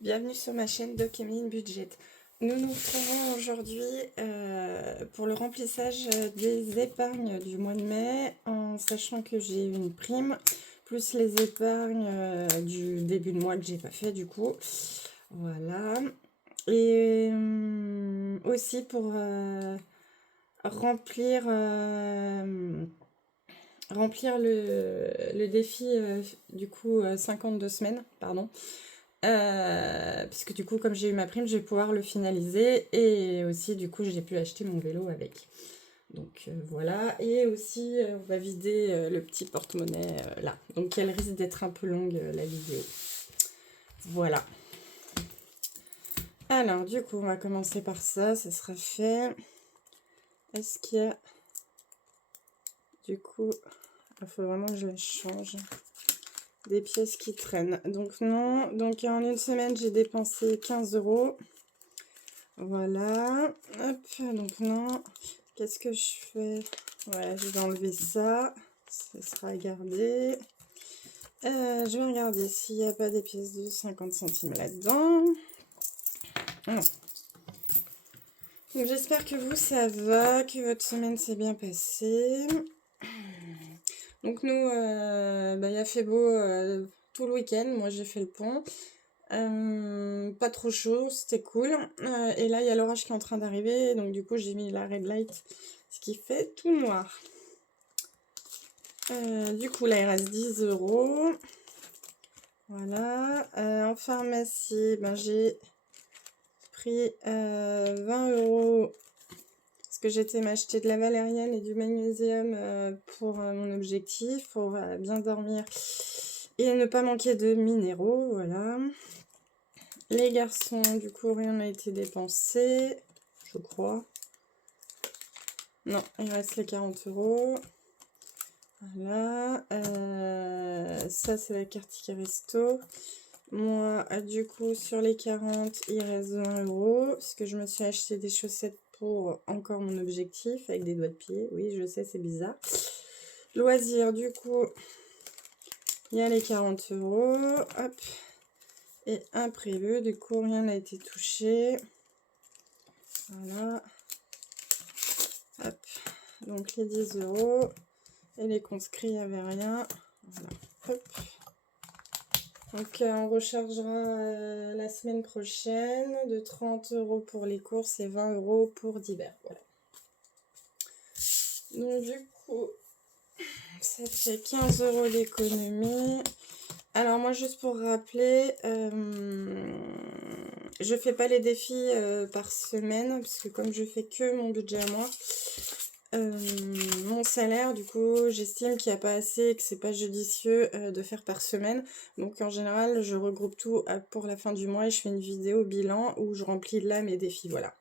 Bienvenue sur ma chaîne Doc Emeline Budget. Nous nous retrouvons aujourd'hui pour le remplissage des épargnes du mois de mai, en sachant que j'ai eu une prime, plus les épargnes du début de mois que j'ai pas fait du coup. Voilà. Et aussi pour remplir le défi du coup 52 semaines, pardon. Puisque du coup comme j'ai eu ma prime, je vais pouvoir le finaliser, et aussi du coup j'ai pu acheter mon vélo avec. Donc voilà, et aussi on va vider le petit porte-monnaie là, donc elle risque d'être un peu longue la vidéo. Voilà. Alors du coup on va commencer par ça sera fait. Est-ce qu'il y a du coup, il faut vraiment que je la change, des pièces qui traînent? Donc non, donc en une semaine j'ai dépensé 15 €. Voilà, hop, donc non, qu'est-ce que je fais? Ouais, je vais enlever ça, ça sera à garder. Je vais regarder s'il n'y a pas des pièces de 50 centimes là-dedans. Non. Donc j'espère que vous, ça va, que votre semaine s'est bien passée. Donc nous, il a fait beau tout le week-end, moi j'ai fait le pont. Pas trop chaud, c'était cool. Et là, il y a l'orage qui est en train d'arriver, donc du coup, j'ai mis la red light, ce qui fait tout noir. Du coup, là, il reste 10 €. Voilà. En pharmacie, j'ai pris 20 € parce que j'étais m'acheter de la valériane et du magnésium pour mon objectif, pour bien dormir et ne pas manquer de minéraux. Voilà. Les garçons, du coup, rien n'a été dépensé, je crois. Non, il reste les 40 €. Voilà. Ça, c'est la carte ticket resto. Moi, du coup, sur les 40, il reste 20 €. Parce que je me suis acheté des chaussettes pour encore mon objectif, avec des doigts de pied. Oui, je sais, c'est bizarre. Loisirs, du coup, il y a les 40 €. Hop. Et imprévu, du coup rien n'a été touché. Voilà. Hop. Donc les 10 € et les conscrits, il n'y avait rien. Voilà. Hop. Donc on rechargera la semaine prochaine de 30 € pour les courses et 20 € pour divers. Voilà. Donc du coup, ça fait 15 € d'économie. Alors moi, juste pour rappeler, je fais pas les défis par semaine, parce que comme je fais que mon budget à moi, mon salaire, du coup, j'estime qu'il n'y a pas assez et que c'est pas judicieux de faire par semaine. Donc en général, je regroupe tout pour la fin du mois et je fais une vidéo bilan où je remplis là mes défis, voilà.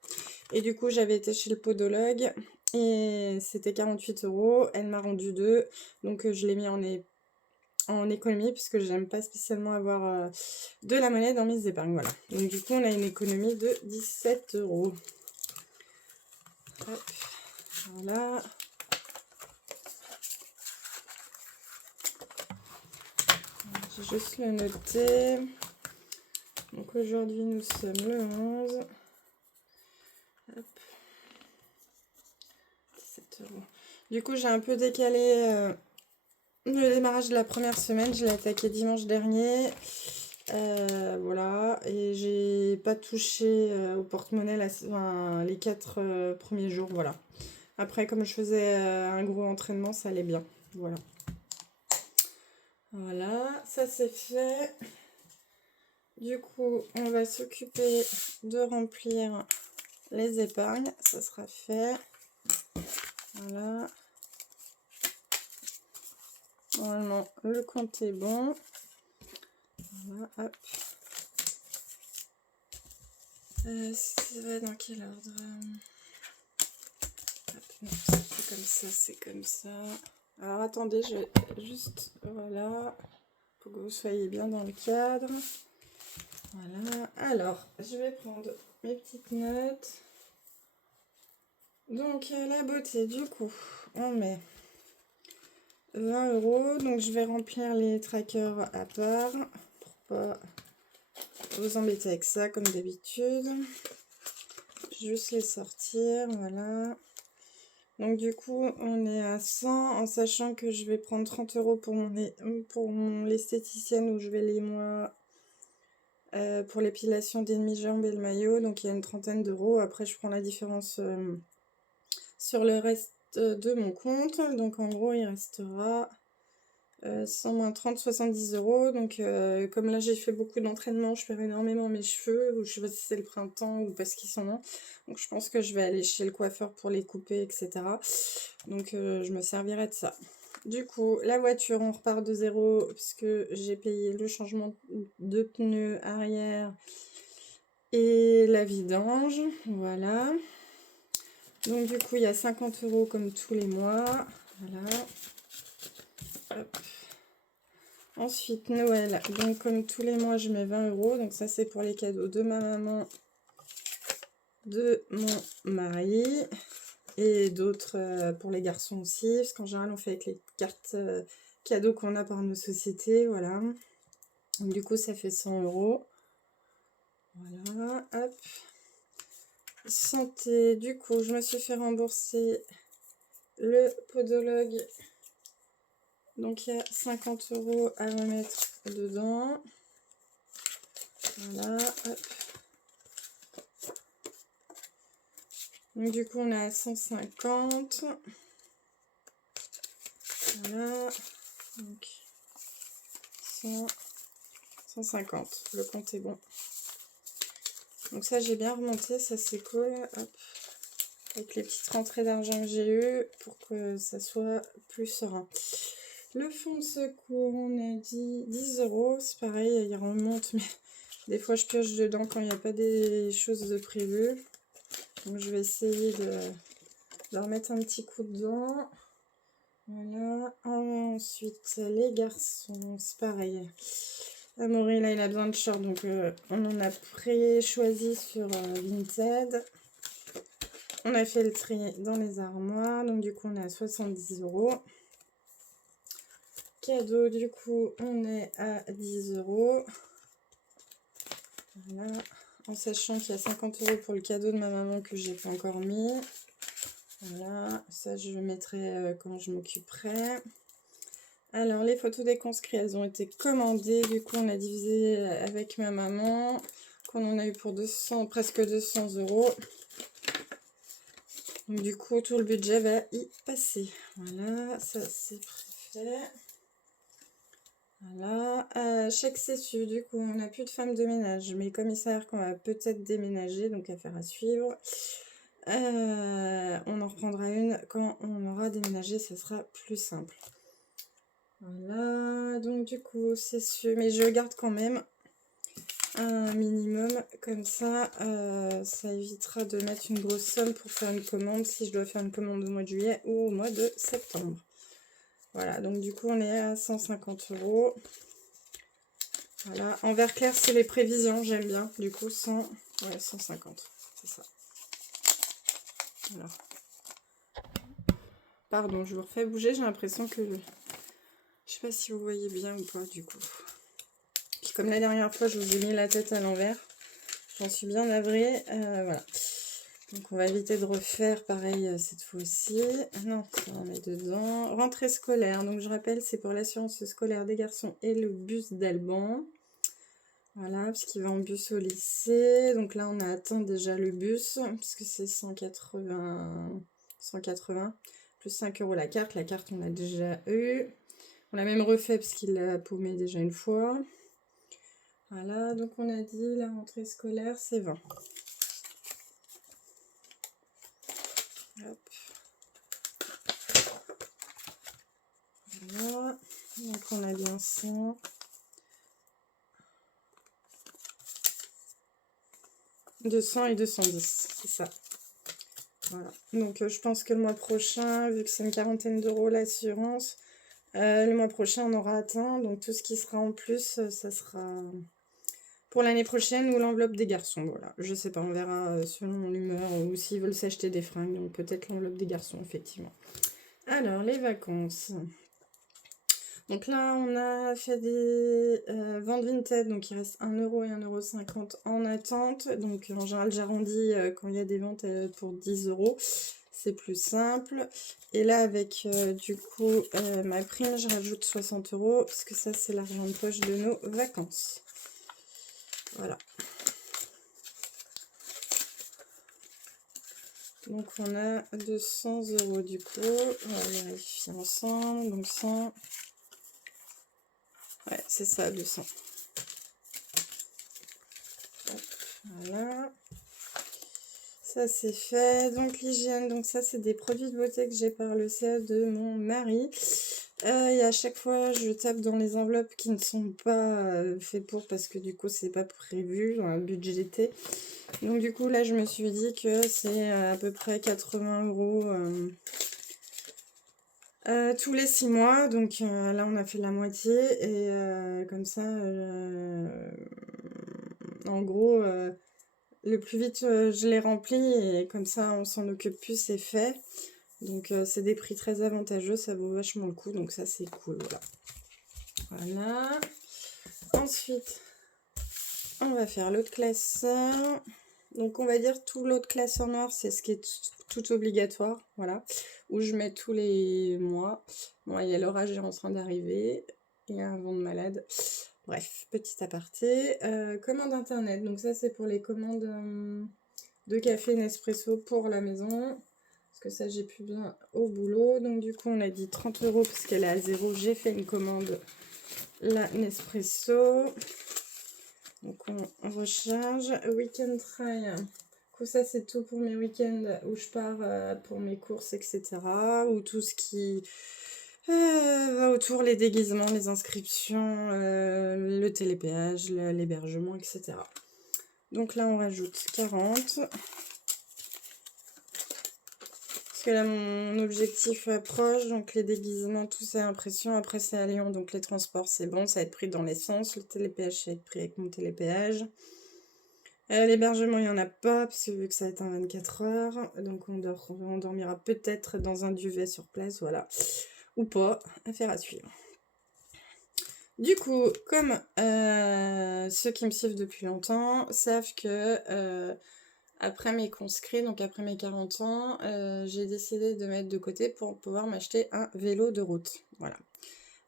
Et du coup, j'avais été chez le podologue et c'était 48 €. Elle m'a rendu 2, donc je l'ai mis en économie, puisque j'aime pas spécialement avoir de la monnaie dans mes épargnes. Voilà. Donc du coup, on a une économie de 17 €. Hop, voilà. J'ai juste le noté. Donc aujourd'hui, nous sommes le 11. Hop. 17 €. Du coup, j'ai un peu décalé le démarrage de la première semaine. Je l'ai attaqué dimanche dernier. Voilà, et j'ai pas touché au porte-monnaie les 4 premiers jours. Voilà. Après, comme je faisais un gros entraînement, ça allait bien. Voilà. Voilà, ça c'est fait. Du coup, on va s'occuper de remplir les épargnes. Ça sera fait. Voilà. Normalement, le compte est bon. Voilà, hop. Ça va dans quel ordre? Hop, non, c'est comme ça, c'est comme ça. Alors attendez, je vais juste, voilà, pour que vous soyez bien dans le cadre. Voilà, alors je vais prendre mes petites notes. Donc la beauté, du coup, on met 20 €. Donc je vais remplir les trackers à part pour pas vous embêter avec ça comme d'habitude. Juste les sortir, voilà. Donc du coup, on est à 100 en sachant que je vais prendre 30 € pour l'esthéticienne où je vais les mois pour l'épilation des demi-jambes et le maillot. Donc il y a une trentaine d'euros. Après, je prends la différence sur le reste de mon compte. Donc en gros, il restera 100 moins 30, 70 €. Donc comme là j'ai fait beaucoup d'entraînement, je perds énormément mes cheveux, ou je sais pas si c'est le printemps ou parce qu'ils sont longs. Donc je pense que je vais aller chez le coiffeur pour les couper, etc. Donc je me servirai de ça. Du coup, la voiture, on repart de zéro parce que j'ai payé le changement de pneus arrière et la vidange. Voilà. Donc du coup, il y a 50 € comme tous les mois. Voilà. Hop. Ensuite, Noël. Donc comme tous les mois, je mets 20 €. Donc ça, c'est pour les cadeaux de ma maman, de mon mari et d'autres pour les garçons aussi. Parce qu'en général, on fait avec les cartes cadeaux qu'on a par nos sociétés. Voilà. Donc, du coup, ça fait 100 €. Voilà. Hop. Santé. Du coup, je me suis fait rembourser le podologue. Donc, il y a 50 € à remettre dedans. Voilà. Hop. Donc, du coup, on est à 150. Voilà. Donc, 100, 150. Le compte est bon. Donc, ça, j'ai bien remonté. Ça, c'est cool. Hop. Avec les petites rentrées d'argent que j'ai eues pour que ça soit plus serein. Le fonds de secours, on a dit 10 €. C'est pareil, il remonte, mais des fois, je pioche dedans quand il n'y a pas des choses de prévues. Donc, je vais essayer de remettre un petit coup dedans. Voilà. Ensuite, les garçons, c'est pareil. Amaury, là, il a besoin de shorts, donc on en a pré-choisi sur Vinted. On a fait le tri dans les armoires, donc du coup, on est à 70 €. Cadeau, du coup, on est à 10 €. Voilà. En sachant qu'il y a 50 € pour le cadeau de ma maman que j'ai pas encore mis. Voilà, ça je le mettrai quand je m'occuperai. Alors, les photos des conscrits, elles ont été commandées. Du coup, on a divisé avec ma maman, qu'on en a eu pour presque 200 €. Donc, du coup, tout le budget va y passer. Voilà, ça c'est préfet. Voilà, chèque CESU, du coup, on n'a plus de femme de ménage, mais comme il s'avère qu'on va peut-être déménager, donc affaire à suivre. On en reprendra une quand on aura déménagé, ça sera plus simple. Voilà, donc du coup, CESU, mais je garde quand même un minimum, comme ça, ça évitera de mettre une grosse somme pour faire une commande, si je dois faire une commande au mois de juillet ou au mois de septembre. Voilà, donc du coup, on est à 150 €. Voilà, en vert clair, c'est les prévisions, j'aime bien. Du coup, 150, c'est ça. Voilà. Pardon, je vous refais bouger, j'ai l'impression que... Je sais pas si vous voyez bien ou pas, du coup. Puis comme la dernière fois, je vous ai mis la tête à l'envers. J'en suis bien navrée. Voilà. Donc, on va éviter de refaire pareil cette fois-ci. Non, ça on met dedans. Rentrée scolaire. Donc, je rappelle, c'est pour l'assurance scolaire des garçons et le bus d'Alban. Voilà, parce qu'il va en bus au lycée. Donc là, on a atteint déjà le bus, parce que c'est 180, plus 5 € la carte. La carte, on l'a déjà eu. On l'a même refait, parce qu'il l'a paumé déjà une fois. Voilà, donc on a dit, la rentrée scolaire, c'est 20. Hop. Voilà, donc on a bien 100. 200 et 210, c'est ça. Voilà, donc je pense que le mois prochain, vu que c'est une quarantaine d'euros l'assurance, le mois prochain on aura atteint, donc tout ce qui sera en plus, ça sera pour l'année prochaine ou l'enveloppe des garçons. Voilà, je sais pas, on verra selon l'humeur ou s'ils veulent s'acheter des fringues, donc peut-être l'enveloppe des garçons, effectivement. Alors, les vacances. Donc là, on a fait des ventes Vinted, donc il reste 1 euro et 1,50 € en attente. Donc en général, j'arrondis quand il y a des ventes pour 10 euros. C'est plus simple. Et là, avec du coup ma prime, je rajoute 60 euros parce que ça, c'est l'argent de poche de nos vacances. Voilà. Donc on a 200 euros du coup. On va vérifier ensemble. Donc 100. Ouais, c'est ça, 200. Hop, voilà. Ça c'est fait. Donc l'hygiène, donc ça c'est des produits de beauté que j'ai par le CA de mon mari. Et à chaque fois je tape dans les enveloppes qui ne sont pas faits pour, parce que du coup c'est pas prévu, budgété. Donc du coup là je me suis dit que c'est à peu près 80 euros tous les 6 mois. Donc là on a fait la moitié et comme ça en gros le plus vite je les remplis et comme ça on s'en occupe plus, c'est fait. Donc c'est des prix très avantageux, ça vaut vachement le coup, donc ça c'est cool, voilà. Voilà. Ensuite, on va faire l'autre classeur. Donc on va dire tout l'autre classeur noir, c'est ce qui est tout obligatoire, voilà. Où je mets tous les mois. Bon, il y a l'orage est en train d'arriver. Il y a un vent de malade. Bref, petit aparté. Commande internet, donc ça c'est pour les commandes de café Nespresso pour la maison. Parce que ça j'ai plus besoin au boulot. Donc du coup on a dit 30 euros parce qu'elle est à 0. J'ai fait une commande, la Nespresso. Donc on recharge. Weekend try. Du coup ça c'est tout pour mes week-ends où je pars pour mes courses, etc. Ou tout ce qui va autour, les déguisements, les inscriptions, le télépéage, l'hébergement, etc. Donc là on rajoute 40. Parce que là mon objectif approche, donc les déguisements, tout ça, impression. Après c'est à Lyon, donc les transports c'est bon, ça va être pris dans l'essence. Le télépéage ça va être pris avec mon télépéage. L'hébergement il n'y en a pas, parce que vu que ça va être un 24 heures, donc on dormira peut-être dans un duvet sur place, voilà. Ou pas, affaire à suivre. Du coup, comme ceux qui me suivent depuis longtemps savent que après mes conscrits, donc après mes 40 ans, j'ai décidé de mettre de côté pour pouvoir m'acheter un vélo de route. Voilà.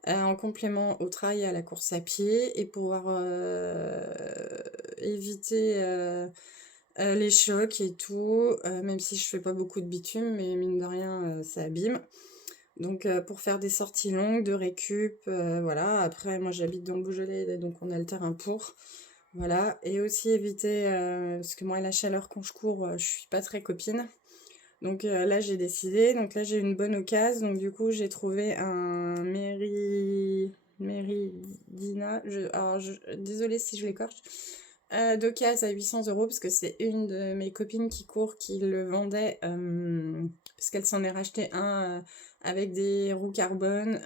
En complément au trail et à la course à pied, et pouvoir éviter les chocs et tout, même si je fais pas beaucoup de bitume, mais mine de rien, ça abîme. Donc pour faire des sorties longues, de récup, voilà. Après, moi j'habite dans le Beaujolais, donc on a le terrain pour. Voilà, et aussi éviter, parce que moi la chaleur quand je cours, je suis pas très copine. Donc là j'ai décidé, donc là j'ai une bonne occasion, donc du coup j'ai trouvé un Méridina, désolée si je l'écorche, d'occasion à 800 euros, parce que c'est une de mes copines qui court qui le vendait, parce qu'elle s'en est racheté un avec des roues carbone.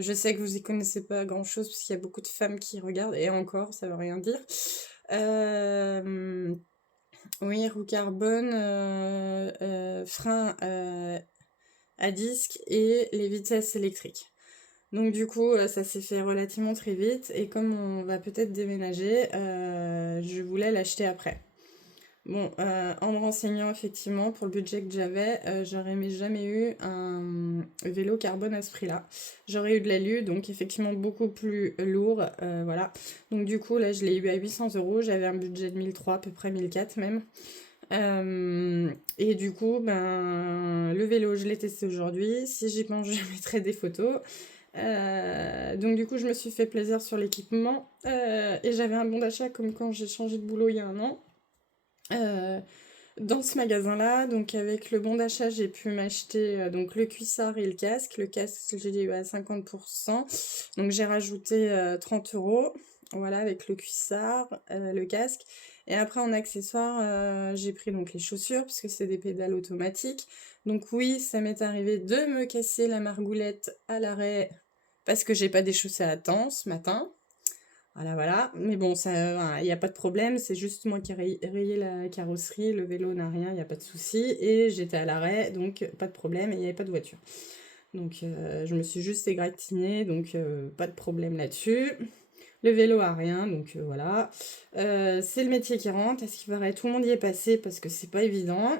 Je sais que vous y connaissez pas grand chose, parce qu'il y a beaucoup de femmes qui regardent, et encore, ça veut rien dire. Oui, roue carbone, frein à disque et les vitesses électriques. Donc du coup, ça s'est fait relativement très vite, et comme on va peut-être déménager, je voulais l'acheter après. Bon, en me renseignant effectivement pour le budget que j'avais, j'aurais jamais eu un vélo carbone à ce prix-là. J'aurais eu de l'alu, donc effectivement beaucoup plus lourd, voilà. Donc du coup, là, je l'ai eu à 800 euros. J'avais un budget de 1003, à peu près 1004 même. Et du coup, ben, le vélo, je l'ai testé aujourd'hui. Si j'y pense, je mettrai des photos. Donc du coup, je me suis fait plaisir sur l'équipement. Et j'avais un bon d'achat comme quand j'ai changé de boulot il y a un an. Dans ce magasin-là, donc avec le bon d'achat, j'ai pu m'acheter donc le cuissard et le casque. Le casque, je l'ai eu à 50%. Donc j'ai rajouté 30 euros. Voilà, avec le cuissard, le casque. Et après, en accessoire, j'ai pris donc les chaussures, puisque c'est des pédales automatiques. Donc oui, ça m'est arrivé de me casser la margoulette à l'arrêt, parce que j'ai pas déchaussé à temps ce matin. Voilà, voilà. Mais bon, ça, il n'y a pas de problème. C'est juste moi qui ai rayé la carrosserie. Le vélo n'a rien, il n'y a pas de souci. Et j'étais à l'arrêt, donc pas de problème. Et il n'y avait pas de voiture. Donc je me suis juste égratignée, donc pas de problème là-dessus. Le vélo a rien, donc voilà. C'est le métier qui rentre, à ce qui paraît, tout le monde y est passé parce que c'est pas évident.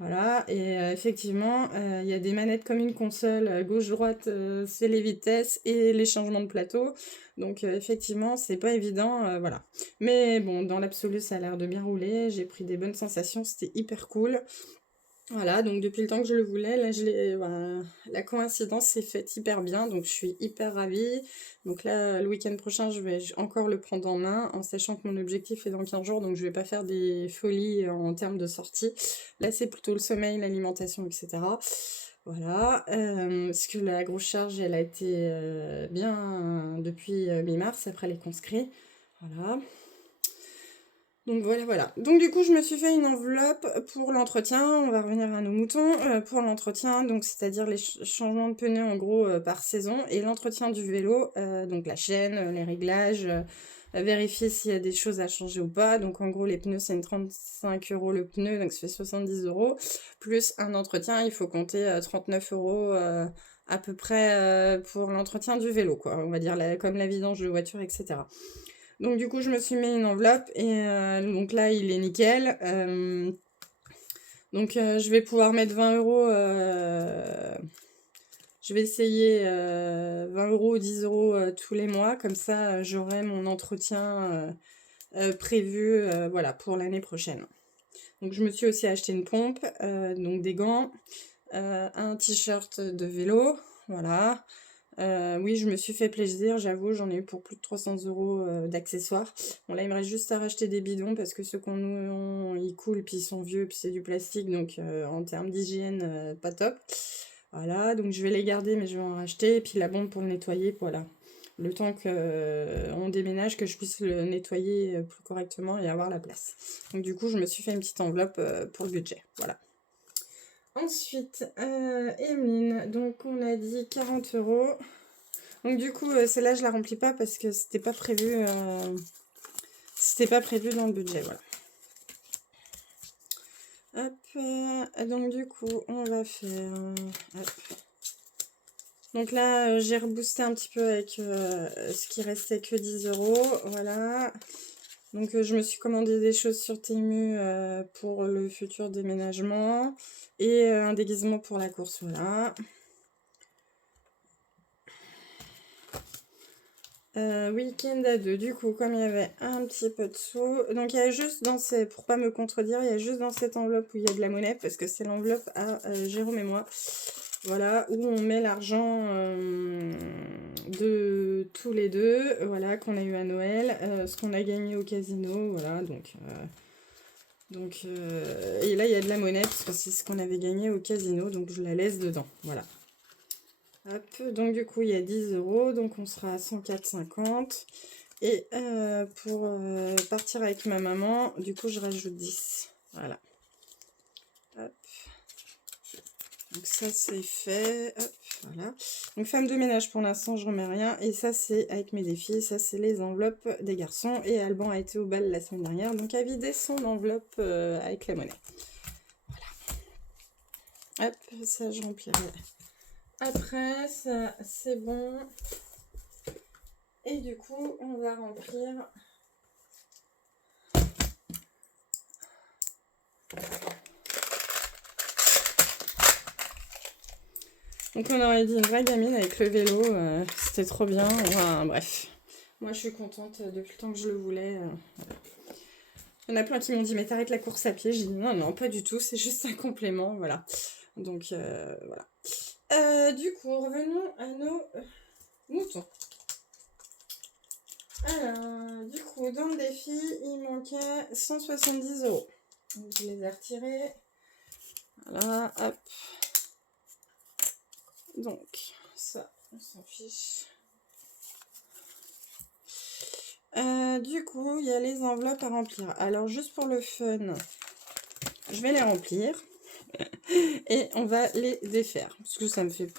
Voilà, et effectivement, il y a des manettes comme une console, gauche-droite, c'est les vitesses et les changements de plateau. Donc effectivement, c'est pas évident, voilà. Mais bon, dans l'absolu, ça a l'air de bien rouler. J'ai pris des bonnes sensations, c'était hyper cool. Voilà, donc depuis le temps que je le voulais, là, voilà, la coïncidence s'est faite hyper bien, donc je suis hyper ravie. Donc là, le week-end prochain, je vais encore le prendre en main, en sachant que mon objectif est dans 15 jours, donc je vais pas faire des folies en termes de sortie. Là, c'est plutôt le sommeil, l'alimentation, etc. Voilà, parce que la grosse charge, elle a été bien depuis mi-mars, après les conscrits. Voilà. Donc voilà. Donc du coup, je me suis fait une enveloppe pour l'entretien. On va revenir à nos moutons. Pour l'entretien, donc c'est-à-dire les changements de pneus en gros par saison et l'entretien du vélo, donc la chaîne, les réglages, vérifier s'il y a des choses à changer ou pas. Donc en gros, les pneus, c'est une 35 € le pneu, donc ça fait 70 €. Plus un entretien, il faut compter 39 € à peu près pour l'entretien du vélo, quoi. On va dire comme la vidange de voiture, etc. Donc du coup, je me suis mis une enveloppe et donc là, il est nickel. Donc je vais pouvoir mettre 20 €. Je vais essayer 20 €, 10 € tous les mois. Comme ça, j'aurai mon entretien prévu voilà, pour l'année prochaine. Donc je me suis aussi acheté une pompe, donc des gants, un t-shirt de vélo, voilà. Oui, je me suis fait plaisir, j'avoue, j'en ai eu pour plus de 300 € d'accessoires. Bon, là, il me reste juste à racheter des bidons parce que ceux qu'on nous ils coulent, puis ils sont vieux, puis c'est du plastique, donc en termes d'hygiène, pas top. Voilà, donc je vais les garder, mais je vais en racheter. Et puis la bombe pour le nettoyer, voilà. Le temps qu'on déménage, que je puisse le nettoyer plus correctement et avoir la place. Donc du coup, je me suis fait une petite enveloppe pour le budget, voilà. Ensuite, Emeline, donc on a dit 40 €. Donc du coup, celle-là, je la remplis pas parce que c'était pas prévu dans le budget, voilà. Hop, donc du coup, on va faire... hop. Donc là, j'ai reboosté un petit peu avec ce qui restait que 10 €, voilà. Donc je me suis commandé des choses sur Temu pour le futur déménagement et un déguisement pour la course, voilà. Week-end à 2, du coup, comme il y avait un petit peu de sous, donc il y a juste dans ces, pour pas me contredire, il y a juste dans cette enveloppe où il y a de la monnaie, parce que c'est l'enveloppe à Jérôme et moi, voilà, où on met l'argent de tous les deux, voilà, qu'on a eu à Noël, ce qu'on a gagné au casino, voilà, et là il y a de la monnaie, parce que c'est ce qu'on avait gagné au casino, donc je la laisse dedans, voilà. Hop, donc du coup il y a 10 €, donc on sera à 104,50. Et pour partir avec ma maman, du coup je rajoute 10. Voilà. Hop. Donc ça c'est fait. Hop, voilà. Donc femme de ménage pour l'instant je remets rien. Et ça c'est avec mes défis. Ça c'est les enveloppes des garçons. Et Alban a été au bal la semaine dernière. Donc a vidé son enveloppe avec la monnaie. Voilà. Hop, ça je remplirai. Après, ça c'est bon. Et du coup, on va remplir. Donc on aurait dit une vraie gamine avec le vélo, c'était trop bien. Enfin, bref, moi je suis contente depuis le temps que je le voulais. Il y en a plein qui m'ont dit mais t'arrêtes la course à pied. J'ai dit non, pas du tout, c'est juste un complément, voilà. Donc voilà. Du coup, revenons à nos moutons. Alors, du coup, dans le défi, il manquait 170 €. Donc je les ai retirés. Voilà, hop. Donc, ça, on s'en fiche. Du coup, il y a les enveloppes à remplir. Alors, juste pour le fun, je vais les remplir. Et on va les défaire. Parce que ça me fait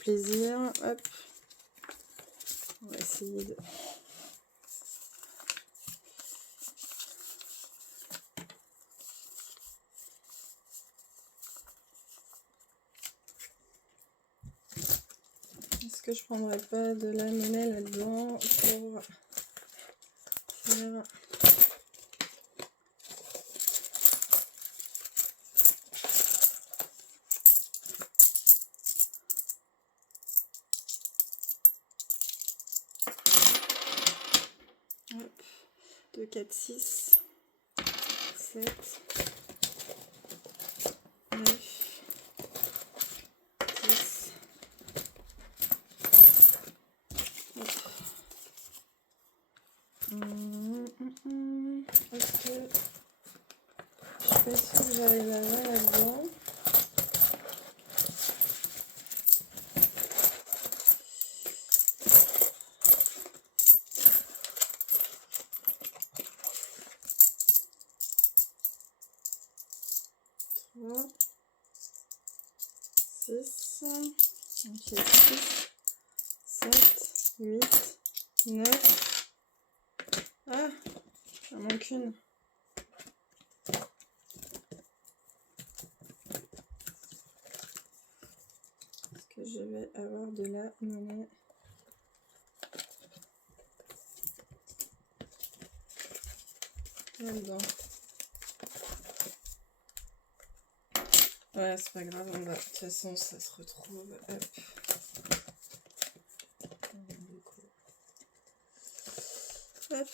plaisir. Hop. On va essayer de... est-ce que je prendrais pas de la monnaie là-dedans pour faire... Hop. 2, 4, 6, 7, 9, 10. Hop. Est-ce que je suis pas sûre que j'arrive à voir là-dedans? Trois, 6, ok, 6, 7, 8, 9. Ah, il en manque une. Est-ce que je vais avoir de la monnaie? Là-dedans. Ouais, c'est pas grave, on va. De toute façon, ça se retrouve. Hop. Hop.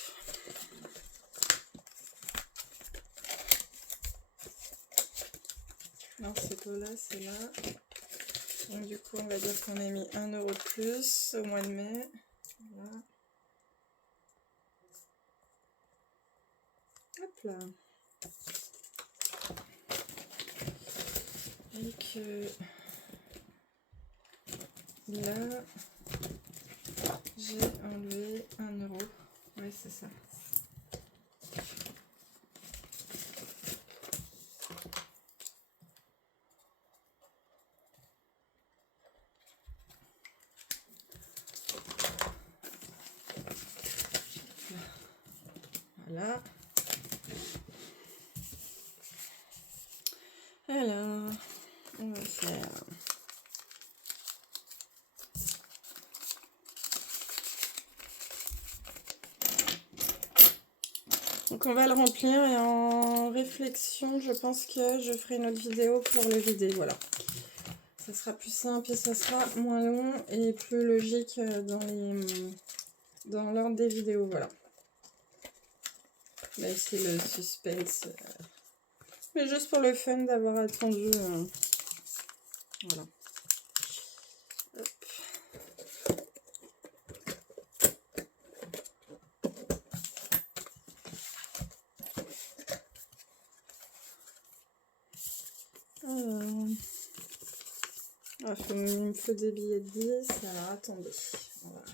Alors, c'est pas là, c'est là. Donc, du coup, on va dire qu'on a mis 1 € de plus au mois de mai. Voilà. Hop là. Et que là, j'ai enlevé 1 €. Oui, c'est ça. Voilà. Alors, on va faire... Donc on va le remplir et en réflexion, je pense que je ferai une autre vidéo pour le vider, voilà. Ça sera plus simple et ça sera moins long et plus logique dans l'ordre des vidéos, voilà. Même si le suspense... mais juste pour le fun d'avoir attendu. Voilà. Hop. Il me faut des billets de 10. Alors attendez. Voilà.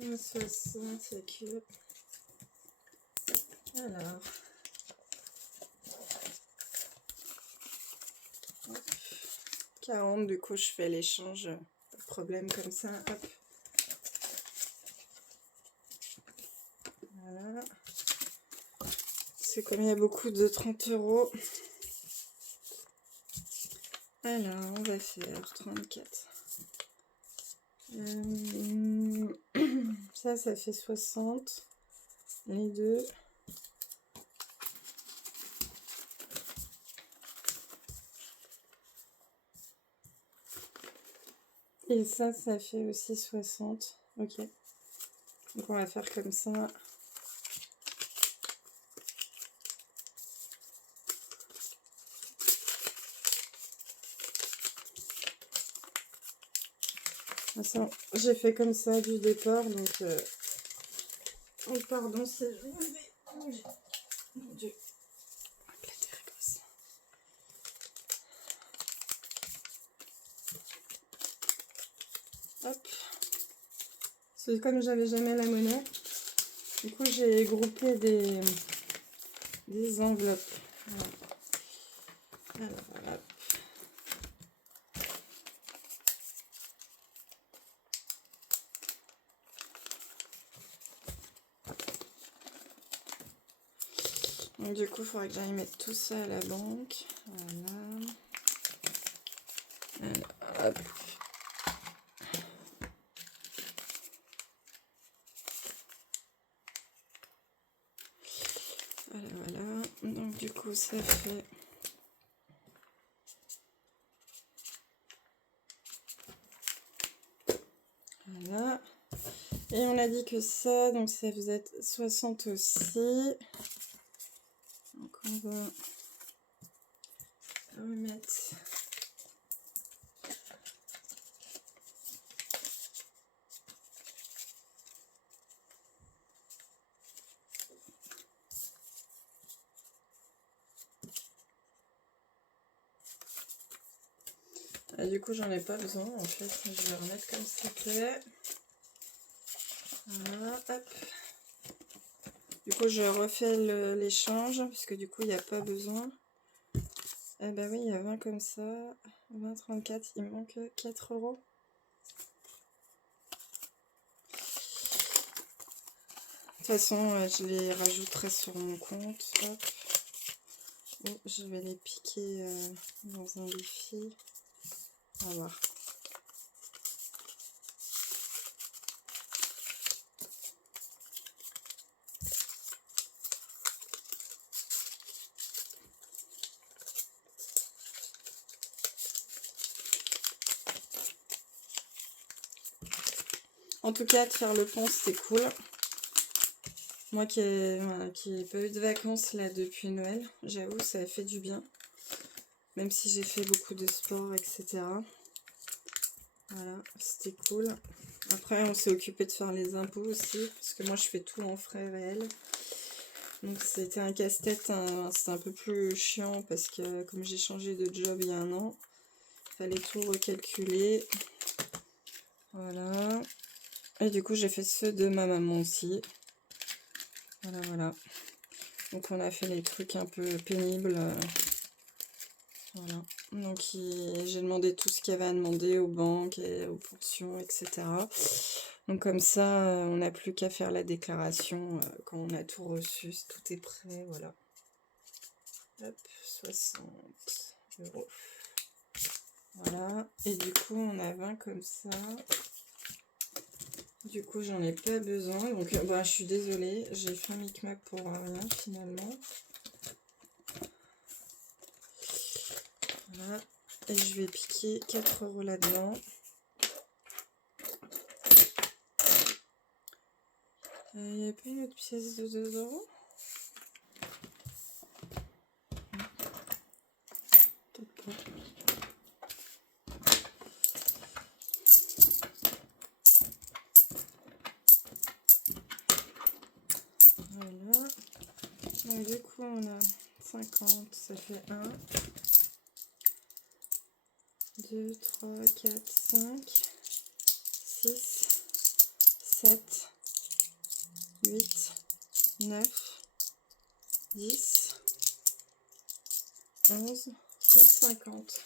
Un 60, c'est que... Alors... Hop. 40, du coup je fais l'échange. Pas de problème comme ça. Hop. Voilà. C'est comme il y a beaucoup de 30 €. Alors, on va faire 34. Ça fait 60. Les deux. Et ça fait aussi 60. Ok. Donc on va faire comme ça. J'ai fait comme ça du départ, donc oh, pardon, c'est... Mon Dieu. Hop. C'est comme j'avais jamais la monnaie. Du coup, j'ai groupé des enveloppes. Voilà. Alors, voilà. Donc du coup, il faudra que j'aille mettre tout ça à la banque. Voilà. Alors, hop. Voilà. Donc du coup, ça fait... Voilà. Et on a dit que ça, donc ça faisait 60 aussi. Donc on va remettre... Ah, du coup, j'en ai pas besoin en fait. Je vais remettre comme c'était. Voilà, hop. Du coup, je refais l'échange, puisque du coup, il n'y a pas besoin. Eh ben oui, il y a 20 comme ça. 20,34, il me manque 4 euros. De toute façon, je les rajouterai sur mon compte. Hop. Oh, je vais les piquer dans un défi. On va voir. En tout cas, de faire le pont, c'était cool. Moi qui ai pas eu de vacances là depuis Noël, j'avoue, ça a fait du bien. Même si j'ai fait beaucoup de sport, etc. Voilà, c'était cool. Après, on s'est occupé de faire les impôts aussi, parce que moi, je fais tout en frais réels. Donc, c'était un casse-tête, c'était un peu plus chiant, parce que comme j'ai changé de job il y a un an, il fallait tout recalculer. Voilà. Et du coup, j'ai fait ceux de ma maman aussi. Voilà, voilà. Donc, on a fait les trucs un peu pénibles. Voilà. Donc, j'ai demandé tout ce qu'il y avait à demander aux banques et aux pensions, etc. Donc, comme ça, on n'a plus qu'à faire la déclaration quand on a tout reçu. Tout est prêt, voilà. Hop, 60 euros. Voilà. Et du coup, on a 20 comme ça. Du coup, j'en ai pas besoin. Donc, bah, je suis désolée. J'ai fait un micmac pour rien, finalement. Voilà. Et je vais piquer 4 euros là-dedans. Il n'y a pas une autre pièce de 2 euros? Peut-être pas. Voilà. Donc du coup, on a 50, ça fait 1, 2, 3, 4, 5, 6, 7, 8, 9, 10, 11, 50.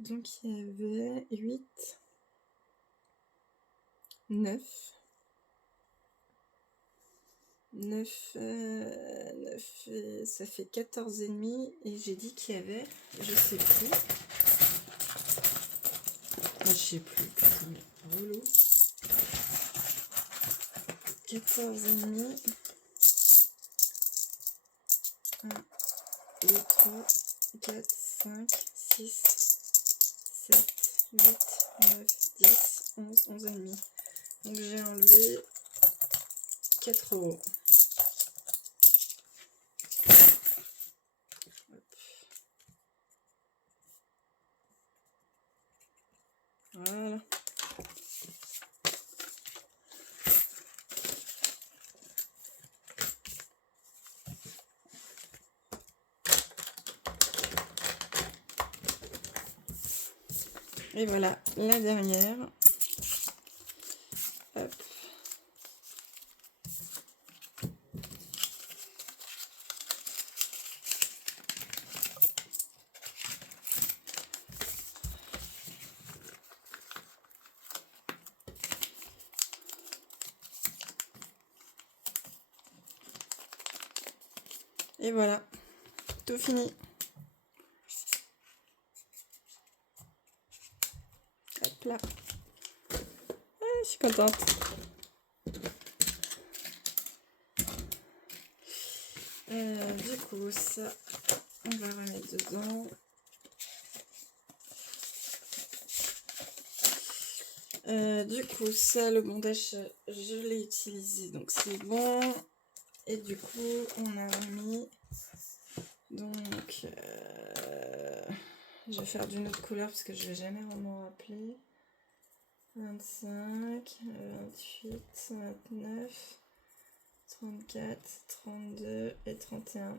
Donc il y avait 8, 9, 9, ça fait 14 et demi, et j'ai dit qu'il y avait, je sais plus. Je sais plus, putain, mais relou. 14 et demi. 1, 2, 3, 4, 5, 6, 7, 8, 9, 10, 11, 11 et demi. Donc j'ai enlevé 4 euros. Voilà. Et voilà, la dernière. Hop. Et voilà, tout fini. Hop là. Ah, je suis contente. Du coup, ça, on va remettre dedans. Du coup, ça, le bandage, je l'ai utilisé, donc c'est bon. Et du coup, on a remis. Donc, je vais faire d'une autre couleur parce que je vais jamais m'en rappeler. 25, 28, 29, 34, 32 et 31.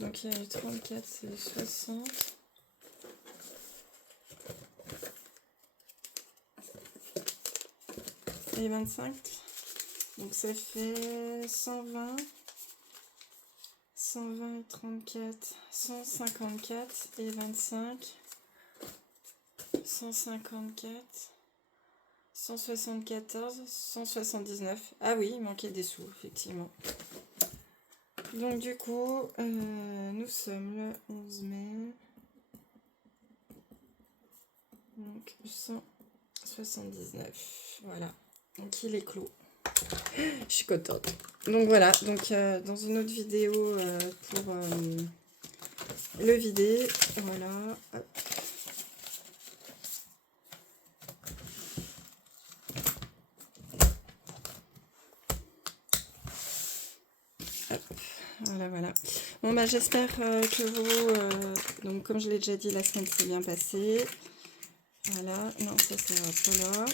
Donc il y a eu 34, c'est eu 60. Et 25. Donc ça fait 120. 120 et 34, 154 et 25. 154. 174, 179. Ah oui, il manquait des sous, effectivement. Donc du coup, nous sommes le 11 mai. Donc 179. Voilà. Donc il est clos. Je suis contente. Donc voilà, donc dans une autre vidéo pour le vider. Voilà. Hop. Voilà. Bon bah j'espère que vous, donc comme je l'ai déjà dit, la semaine s'est bien passée. Voilà, non ça c'est voilà.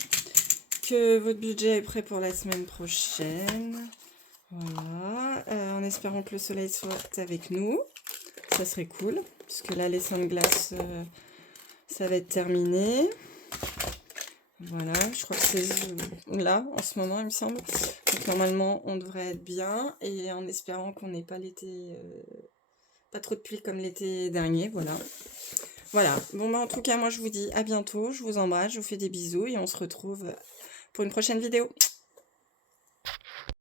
Que votre budget est prêt pour la semaine prochaine. Voilà, en espérant que le soleil soit avec nous. Ça serait cool, puisque là les seins de glace, ça va être terminé. Voilà, je crois que c'est là en ce moment, il me semble. Donc normalement, on devrait être bien et en espérant qu'on n'ait pas l'été, pas trop de pluie comme l'été dernier. Voilà. Voilà. Bon, bah, en tout cas, moi je vous dis à bientôt. Je vous embrasse, je vous fais des bisous et on se retrouve pour une prochaine vidéo.